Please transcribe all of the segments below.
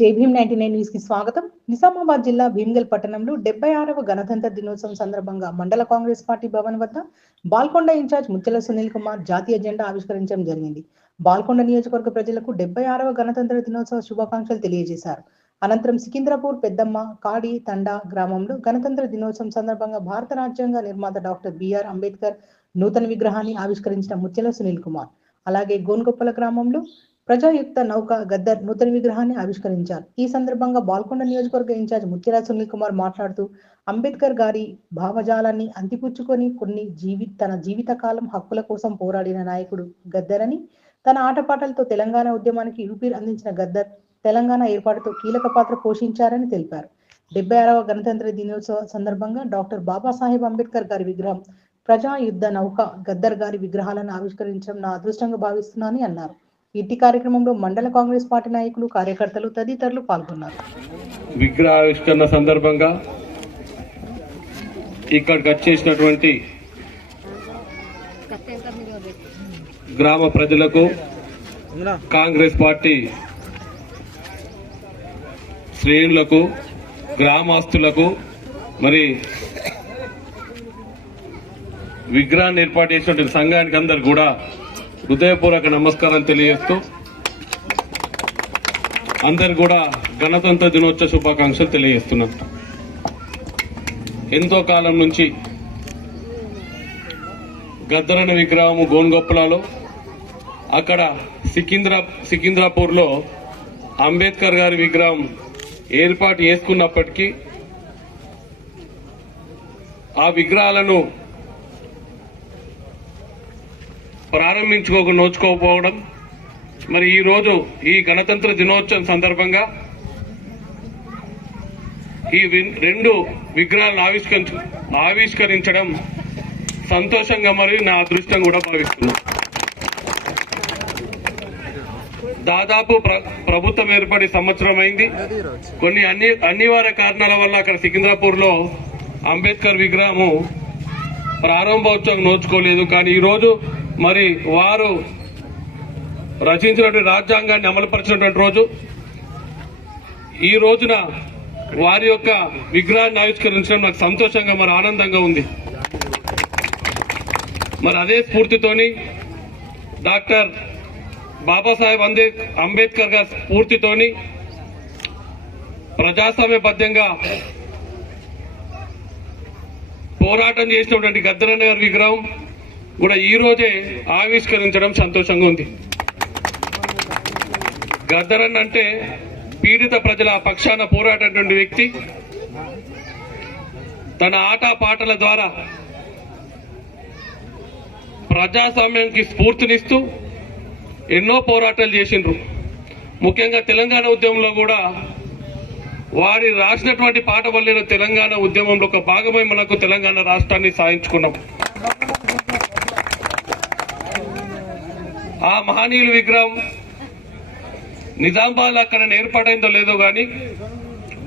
జై భీమ్ 99 న్యూస్ కి స్వాగతం. నిజామాబాద్ జిల్లా భీమ్గల్ పట్టణంలో 76వ గణతంత్ర దినోత్సవం సందర్భంగా మండల కాంగ్రెస్ పార్టీ భవన్ వద్ద బాల్కొండ ఇన్ఛార్జ్ ముత్యాల సునీల్ కుమార్ జాతీయ జెండా ఆవిష్కరించడం జరిగింది. బాల్కొండ నియోజకవర్గ ప్రజలకు 76వ గణతంత్ర దినోత్సవ శుభాకాంక్షలు తెలియజేశారు. అనంతరం సికింద్రాపూర్ పెద్దమ్మ కాడి తండా గ్రామంలో గణతంత్ర దినోత్సవం సందర్భంగా భారత రాజ్యాంగ నిర్మాత డాక్టర్ బిఆర్ అంబేద్కర్ నూతన విగ్రహాన్ని ఆవిష్కరించిన ముత్యాల సునీల్ కుమార్, అలాగే గోన్గొప్పల గ్రామంలో ప్రజాయుక్త నౌక గద్దర్ నూతన విగ్రహాన్ని ఆవిష్కరించారు. ఈ సందర్భంగా బాల్కొండ నియోజకవర్గ ఇన్ఛార్జ్ ముత్యాల సునీల్ కుమార్ మాట్లాడుతూ, అంబేద్కర్ గారి భావజాలాన్ని అంతిపుచ్చుకొని తన జీవిత కాలం హక్కుల కోసం పోరాడిన నాయకుడు గద్దర్ అని, తన ఆటపాటలతో తెలంగాణ ఉద్యమానికి ఊపిరి అందించిన గద్దర్ తెలంగాణ ఏర్పాటుతో కీలక పాత్ర పోషించారని తెలిపారు. 76వ గణతంత్ర దినోత్సవ సందర్భంగా డాక్టర్ బాబాసాహెబ్ అంబేద్కర్ గారి విగ్రహం, ప్రజాయుద్ధ నౌక గద్దర్ గారి విగ్రహాలను ఆవిష్కరించడం నా అదృష్టంగా భావిస్తున్నానని అన్నారు. ఇట్టి కార్యక్రమంలో మండల కాంగ్రెస్ పార్టీ నాయకులు, కార్యకర్తలు తదితరులు పాల్గొన్నారు. విగ్రహావిష్కరణ సందర్భంగా ఇక్కడికి వచ్చేసినటువంటి గ్రామ ప్రజలకు, కాంగ్రెస్ పార్టీ శ్రేణులకు, గ్రామస్తులకు, మరి విగ్రహాన్ని ఏర్పాటు చేసినటువంటి సంఘానికి అందరు కూడా హృదయపూర్వక నమస్కారం తెలియజేస్తూ అందరు కూడా గణతంత్ర దినోత్సవ శుభాకాంక్షలు తెలియజేస్తున్నాం. ఎంతో కాలం నుంచి గద్దరని విగ్రహము గోన్గొప్పలలో, అక్కడ సికింద్రాపూర్లో అంబేద్కర్ గారి విగ్రహం ఏర్పాటు చేసుకున్నప్పటికీ ఆ విగ్రహాలను నోచుకోకపోవడం, మరి ఈ రోజు ఈ గణతంత్ర దినోత్సవం సందర్భంగా ఈ రెండు విగ్రహాలను ఆవిష్కరించడం సంతోషంగా మరియు నా అదృష్టం కూడా భావిస్తున్నాను. దాదాపు ప్రభుత్వం ఏర్పడి సంవత్సరం అయింది. కొన్ని అనివార్య కారణాల వల్ల అక్కడ సికింద్రాపూర్ లో అంబేద్కర్ విగ్రహము ప్రారంభోత్సవం నోచుకోలేదు. కానీ ఈ రోజు మరి వారు రచించినటువంటి రాజ్యాంగాన్ని అమలుపరిచినటువంటి రోజు, ఈ రోజున వారి యొక్క విగ్రహాన్ని ఆవిష్కరించడం నాకు సంతోషంగా మరి ఆనందంగా ఉంది. మరి అదే స్ఫూర్తితోని డాక్టర్ బాబాసాహెబ్ అంబేద్కర్ గారి స్ఫూర్తితోని ప్రజాస్వామ్యబద్ధంగా పోరాటం చేసినటువంటి గద్దరన్న గారి విగ్రహం కూడా ఈ రోజే ఆవిష్కరించడం సంతోషంగా ఉంది. గద్దరన్న అంటే పీడిత ప్రజల పక్షాన పోరాడేటువంటి వ్యక్తి. తన ఆటపాటల ద్వారా ప్రజాస్వామ్యానికి స్ఫూర్తినిస్తూ ఎన్నో పోరాటాలు చేసిండ్రు. ముఖ్యంగా తెలంగాణ ఉద్యమంలో కూడా వారి రాసినటువంటి పాట వల్ల తెలంగాణ ఉద్యమంలో ఒక భాగమై మనకు తెలంగాణ రాష్ట్రాన్ని సాధించుకున్నాం. ఆ మహనీయుల విగ్రహం నిజామాబాద్ అక్కడ ఏర్పాటైందో లేదో కానీ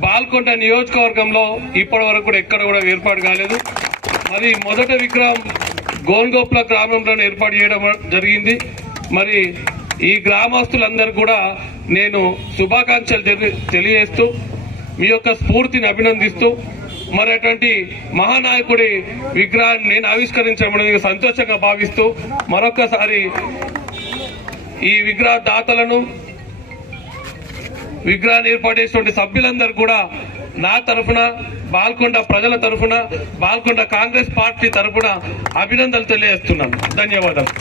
బాల్కొండ నియోజకవర్గంలో ఇప్పటి వరకు కూడా ఎక్కడ కూడా ఏర్పాటు కాలేదు. మరి మొదటి విగ్రహం గోన్గొప్పల గ్రామంలో ఏర్పాటు చేయడం జరిగింది. మరి ఈ గ్రామస్తులందరూ కూడా నేను శుభాకాంక్షలు తెలియజేస్తూ, మీ యొక్క స్ఫూర్తిని అభినందిస్తూ, మరి అటువంటి మహానాయకుడి విగ్రహాన్ని నేను ఆవిష్కరించడం సంతోషంగా భావిస్తూ మరొకసారి ఈ విగ్రహ దాతలను, విగ్రహాన్ని ఏర్పాటు చేసినటువంటి సభ్యులందరూ కూడా నా తరఫున, బాల్కొండ ప్రజల తరఫున, బాల్కొండ కాంగ్రెస్ పార్టీ తరఫున అభినందనలు తెలియజేస్తున్నాను. ధన్యవాదాలు.